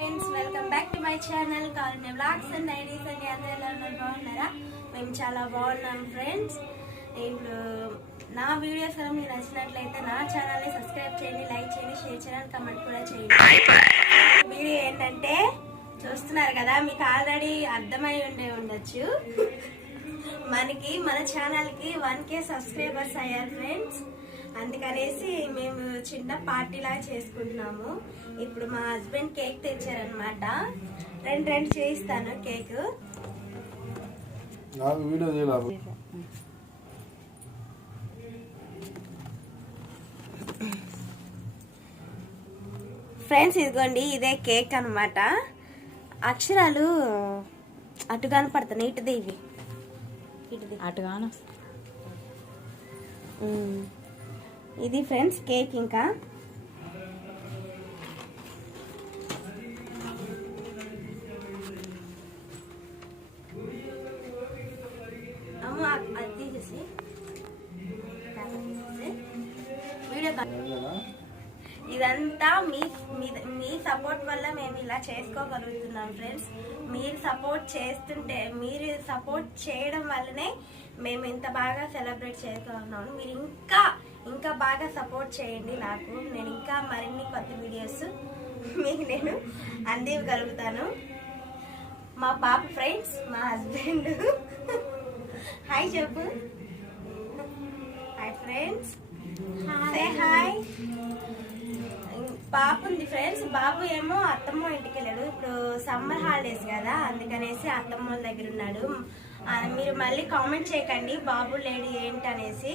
Friends welcome back to my channel Karunya vlogs and IDs అండి. అందరూ ఎలా ఉన్నారు? బాగున్నారా? మేము చాలా బాగున్నాం ఫ్రెండ్స్. ఇప్పుడు నా వీడియోస్ కనుక మీకు నచ్చినట్లయితే నా ఛానల్ని సబ్స్క్రైబ్ చేయండి, లైక్ చేయండి, షేర్ చేయండి, కమెంట్ కూడా చేయండి. వీడియో ఏంటంటే చూస్తున్నారు కదా, మీకు ఆల్రెడీ అర్థమై ఉండొచ్చు. మనకి మన ఛానల్కి 1K సబ్స్క్రైబర్స్ అయ్యారు ఫ్రెండ్స్. అందుకనేసి మేము చిన్న పార్టీ లాగా చేసుకుంటున్నాము. ఇప్పుడు మా హస్బెండ్ కేక్ తెచ్చారనమాట. రెండు చేయిస్తాను కేక్. ఫ్రెండ్స్ ఇదిగోండి, ఇదే కేక్ అనమాట. అక్షరాలు అటు కనపడుతున్నాయి, ఇటుది ఇవి ఇటుది అటుగాను. ఇది ఫ్రెండ్స్ కేక్. ఇంకా అమ్మ అది తీసేసి వీడియో. ఇదంతా మీ సపోర్ట్ వల్ల మేము ఇలా చేసుకోగలుగుతున్నాం ఫ్రెండ్స్. మీరు సపోర్ట్ చేయడం వల్లనే మేము ఇంత బాగా సెలబ్రేట్ చేసుకోగలుగుతున్నాము. మీరు ఇంకా బాగా సపోర్ట్ చేయండి నాకు. నేను ఇంకా మరిన్ని కొత్త వీడియోస్ మీకు నేను అందివ్వగలుగుతాను. మా పాప ఫ్రెండ్స్, మా హస్బెండ్. హాయ్ చెప్పు. Hi friends, say hi. పాప ఉంది ఫ్రెండ్స్. బాబు ఏమో అత్తమ్మ ఇంటికి వెళ్ళాడు. ఇప్పుడు సమ్మర్ హాలిడేస్ కదా, అందుకనేసి అత్తమ్మ వాళ్ళ దగ్గర ఉన్నాడు. మీరు మళ్ళీ కామెంట్ చేయకండి బాబు లేడు ఏంటనేసి.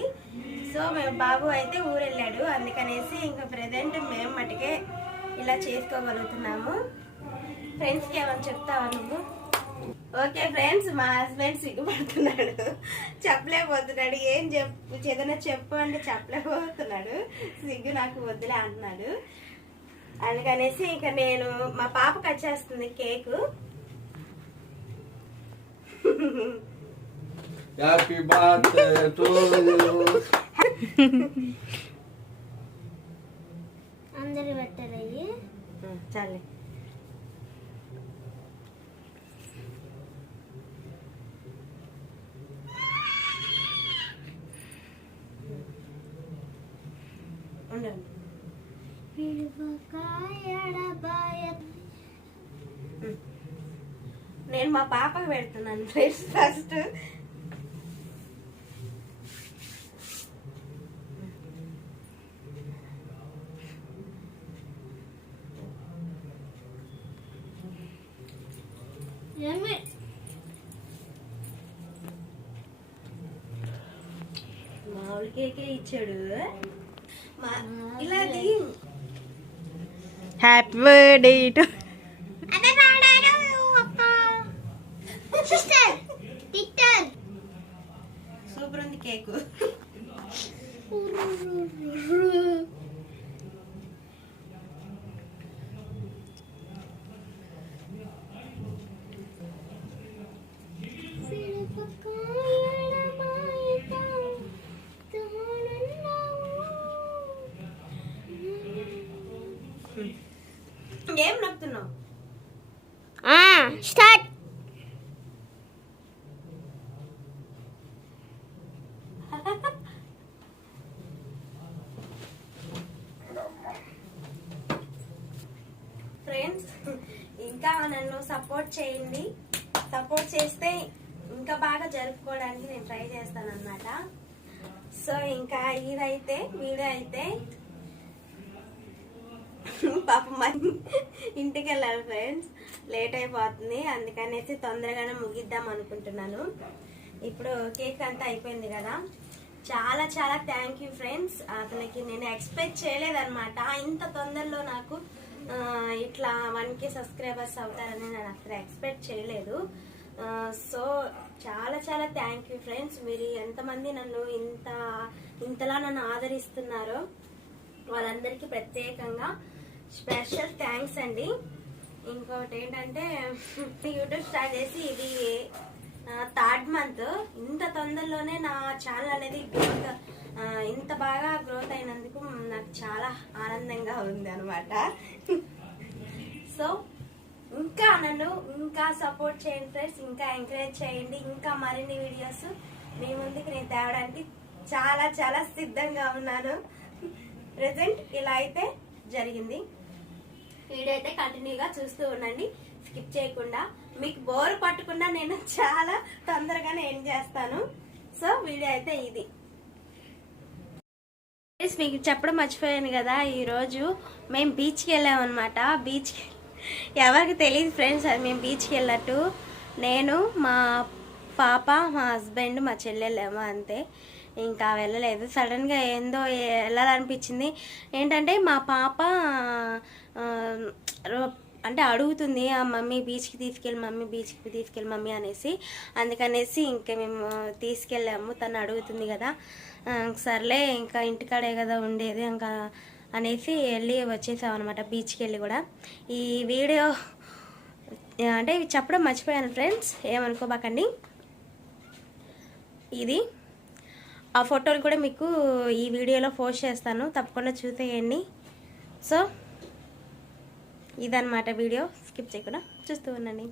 సో మేము బాబు అయితే ఊరు వెళ్ళాడు, అందుకనేసి ఇంకా ప్రెజెంట్ మేము మటుకే ఇలా చేసుకోగలుగుతున్నాము. ఫ్రెండ్స్కి ఏమైనా చెప్తావా నువ్వు? ఓకే ఫ్రెండ్స్, మా హస్బెండ్ సిగ్గుపడుతున్నాడు, చెప్పలేకపోతున్నాడు. ఏదైనా చెప్పు అంటే చెప్పలేకపోతున్నాడు. సిగ్గు నాకు వద్దులే అంటున్నాడు. అందుకనేసి ఇంకా నేను మా పాపకి వచ్చేస్తుంది cake. Happy birthday to you. అందరూ పెట్టారు చాలే. నేను మా పాపకు పెడుతున్నాను ఫ్రెండ్స్. ఫస్ట్ మామూలు కేకే ఇచ్చాడు. ఇలా హ్యాపీ బర్త్డే టు సూపర్ ఉంది కేకు. ఏం నొక్కుతున్నావు? స్టార్ట్. ఫ్రెండ్స్ ఇంకా నన్ను సపోర్ట్ చేయండి. సపోర్ట్ చేస్తే ఇంకా బాగా జరుపుకోవడానికి నేను ట్రై చేస్తాను అన్నమాట. సో ఇంకా ఇదైతే వీడియో అయితే పాపం ఇంటికి వెళ్ళాలి ఫ్రెండ్స్, లేట్ అయిపోతుంది. అందుకనేసి తొందరగానే ముగిద్దాం అనుకుంటున్నాను. ఇప్పుడు కేక్ అంతా అయిపోయింది కదా. చాలా చాలా థ్యాంక్ యూ ఫ్రెండ్స్. అతనికి నేను ఎక్స్పెక్ట్ చేయలేదన్నమాట, ఇంత తొందరలో నాకు ఇట్లా 1K సబ్స్క్రైబర్స్ అవుతారని నేను అసలు ఎక్స్పెక్ట్ చేయలేదు. సో చాలా చాలా థ్యాంక్ యూ ఫ్రెండ్స్. మీరు ఎంతమంది నన్ను ఇంతలా నన్ను ఆదరిస్తున్నారో వాళ్ళందరికీ ప్రత్యేకంగా స్పెషల్ థ్యాంక్స్ అండి. ఇంకోటి ఏంటంటే యూట్యూబ్ స్టార్ట్ చేసి ఇది 3rd month. ఇంత తొందరలోనే నా ఛానల్ అనేది గ్రోత్ ఇంత బాగా గ్రోత్ అయినందుకు నాకు చాలా ఆనందంగా ఉంది అనమాట. సో నన్ను ఇంకా సపోర్ట్ చేయండి ఫ్రెండ్స్, ఇంకా ఎంకరేజ్ చేయండి. ఇంకా మరిన్ని వీడియోస్ మీ ముందుకు నేను తేవడానికి చాలా చాలా సిద్ధంగా ఉన్నాను. ప్రెసెంట్ ఇలా అయితే జరిగింది. వీడియో అయితే కంటిన్యూగా చూస్తూ ఉండండి, స్కిప్ చేయకుండా. మీకు బోర్ పట్టకుండా నేను చాలా తొందరగానే ఎండ్ చేస్తాను. సో వీడియో అయితే ఇది. మీకు చెప్పడం మర్చిపోయాను కదా, ఈరోజు మేము బీచ్కి వెళ్ళామన్నమాట. బీచ్కి ఎవరికి తెలియదు ఫ్రెండ్స్, అది మేము బీచ్కి వెళ్ళినట్టు. నేను, మా పాప, మా హస్బెండ్, మా చెల్లెళ్ళేమో, అంతే. ఇంకా వెళ్ళలేదు. సడన్గా ఏందో వెళ్ళాలనిపించింది. ఏంటంటే మా పాప అంటే అడుగుతుంది, ఆ మమ్మీ బీచ్కి తీసుకెళ్ళి మమ్మీ, బీచ్కి తీసుకెళ్ళి మమ్మీ అనేసి. అందుకనేసి ఇంకా మేము తీసుకెళ్ళాము. తను అడుగుతుంది కదా, సర్లే ఇంకా ఇంటికాడే కదా ఉండేది ఇంకా అనేసి వెళ్ళి వచ్చేసాం అనమాట, బీచ్కి వెళ్ళి కూడా. ఈ వీడియో అంటే ఇవి చెప్పడం మర్చిపోయాను ఫ్రెండ్స్, ఏమనుకోబాకండి. ఇది ఆ ఫోటోలు కూడా మీకు ఈ వీడియోలో పోస్ట్ చేస్తాను, తప్పకుండా చూసేయండి. సో ఇదన్నమాట వీడియో, స్కిప్ చేయకుండా చూస్తూ ఉండండి.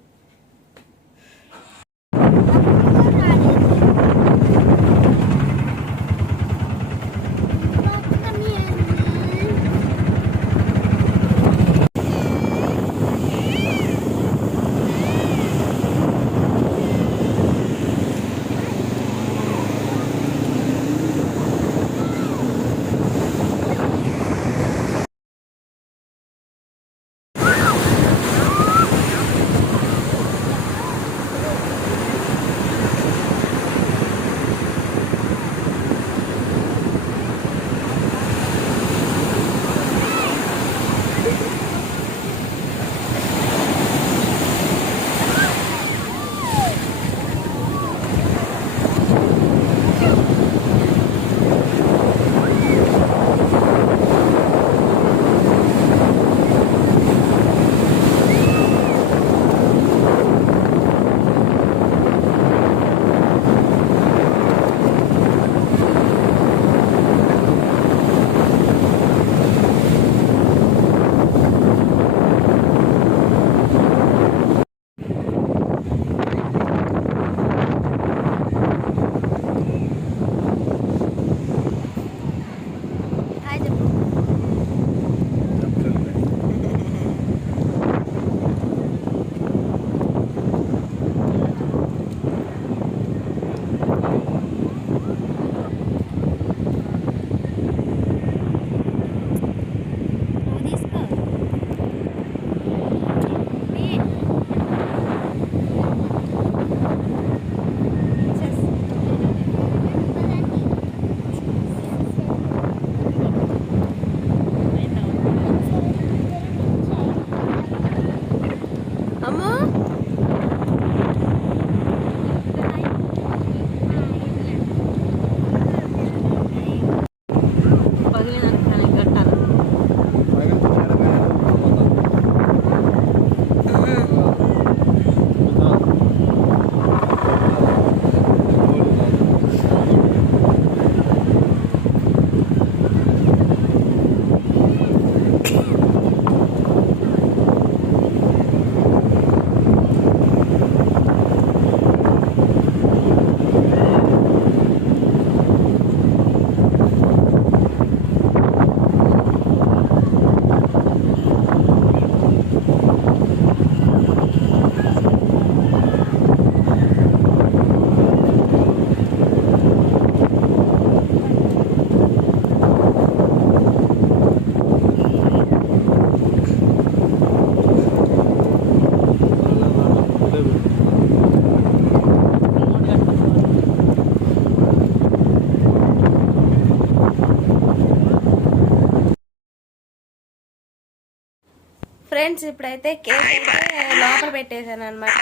ఫ్రెండ్స్ ఇప్పుడైతే కేక్ అయితే లోపల పెట్టేశాను అనమాట.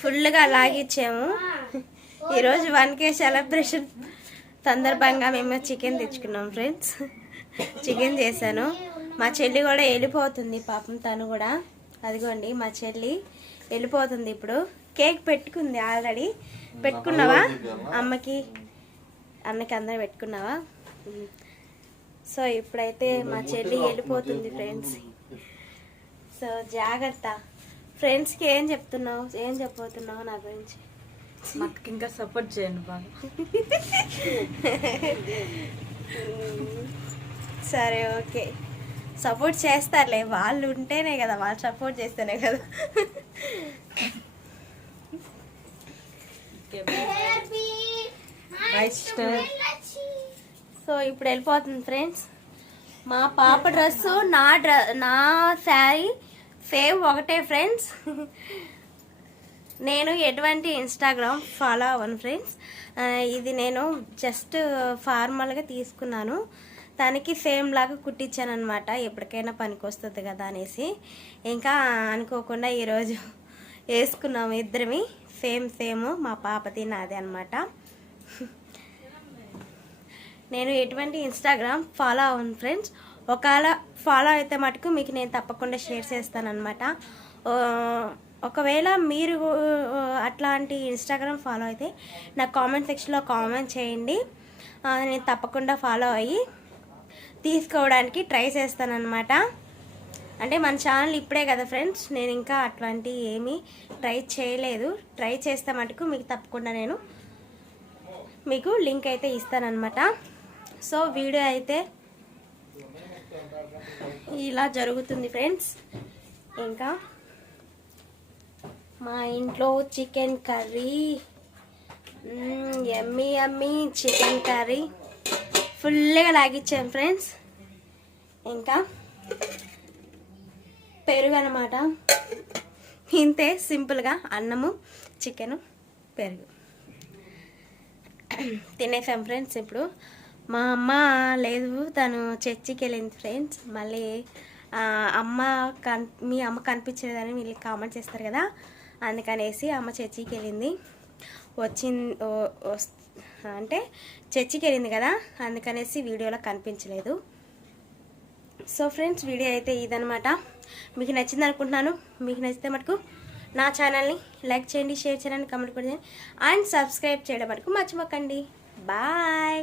ఫుల్గా లాగిచ్చాము. ఈరోజు 1K సెలబ్రేషన్ సందర్భంగా మేము చికెన్ తెచ్చుకున్నాం ఫ్రెండ్స్. చికెన్ చేశాను. మా చెల్లి కూడా వెళ్ళిపోతుంది పాపం, తను కూడా. అదిగోండి మా చెల్లి వెళ్ళిపోతుంది ఇప్పుడు. కేక్ పెట్టుకుంది ఆల్రెడీ. పెట్టుకున్నావా? అమ్మకి అన్నకి అందరూ పెట్టుకున్నావా? సో ఇప్పుడైతే మా చెల్లి వెళ్ళిపోతుంది ఫ్రెండ్స్. సో జాగ్రత్త, ఫ్రెండ్స్కి ఏం చెప్తున్నావు, ఏం చెప్పబోతున్నావు నా గురించి? మాకు ఇంకా సపోర్ట్ చేయండి బాగా. సరే ఓకే, సపోర్ట్ చేస్తారులే, వాళ్ళు ఉంటేనే కదా, వాళ్ళు సపోర్ట్ చేస్తేనే కదా. సో ఇప్పుడు వెళ్ళిపోతుంది ఫ్రెండ్స్. మా పాప డ్రెస్సు నా శారీ సేమ్ ఒకటే ఫ్రెండ్స్. నేను ఎటువంటి ఇన్స్టాగ్రామ్ ఫాలో అవ్వను ఫ్రెండ్స్. ఇది నేను జస్ట్ ఫార్మల్గా తీసుకున్నాను, తనకి సేమ్ లాగా కుట్టించాను అనమాట, ఎప్పటికైనా పనికి వస్తుంది కదా అనేసి. ఇంకా అనుకోకుండా ఈరోజు వేసుకున్నాము ఇద్దరమి, సేమ్ మా పాపది నాది అనమాట. నేను ఎటువంటి ఇన్స్టాగ్రామ్ ఫాలో అవ్వను ఫ్రెండ్స్. ఒకవేళ ఫాలో అయితే మటుకు మీకు నేను తప్పకుండా షేర్ చేస్తాను అనమాట. ఒకవేళ మీరు అట్లాంటి ఇన్స్టాగ్రామ్ ఫాలో అయితే నాకు కామెంట్ సెక్షన్లో కామెంట్ చేయండి, నేను తప్పకుండా ఫాలో అయ్యి తీసుకోవడానికి ట్రై చేస్తానన్నమాట. అంటే మన ఛానల్ ఇప్పుడే కదా ఫ్రెండ్స్, నేను ఇంకా అట్లాంటి ఏమీ ట్రై చేయలేదు. ట్రై చేస్తే మటుకు మీకు తప్పకుండా నేను మీకు లింక్ అయితే ఇస్తానన్నమాట. సో వీడియో అయితే ఇలా జరుగుతుంది ఫ్రెండ్స్. ఇంకా మా ఇంట్లో చికెన్ కర్రీ, యమ్మీ చికెన్ కర్రీ ఫుల్గా లాగిచ్చాను ఫ్రెండ్స్. ఇంకా పెరుగు అనమాట, ఇంతే సింపుల్గా అన్నము చికెను పెరుగు తినేసాం ఫ్రెండ్స్. ఇప్పుడు మా అమ్మ లేదు, తను చర్చికి వెళ్ళింది ఫ్రెండ్స్. మళ్ళీ మీ అమ్మ కనిపించలేదని వీళ్ళు కామెంట్ చేస్తారు కదా, అందుకనేసి అమ్మ చర్చికి వెళ్ళింది. అంటే చర్చికి వెళ్ళింది కదా, అందుకనేసి వీడియోలో కనిపించలేదు. సో ఫ్రెండ్స్, వీడియో అయితే ఇదనమాట. మీకు నచ్చింది అనుకుంటున్నాను. మీకు నచ్చితే మటుకు నా ఛానల్ని లైక్ చేయండి, షేర్ చేయండి, కామెంట్ కూడా చేయండి, అండ్ సబ్స్క్రైబ్ చేయడం మటుకు మర్చిపోకండి. బాయ్.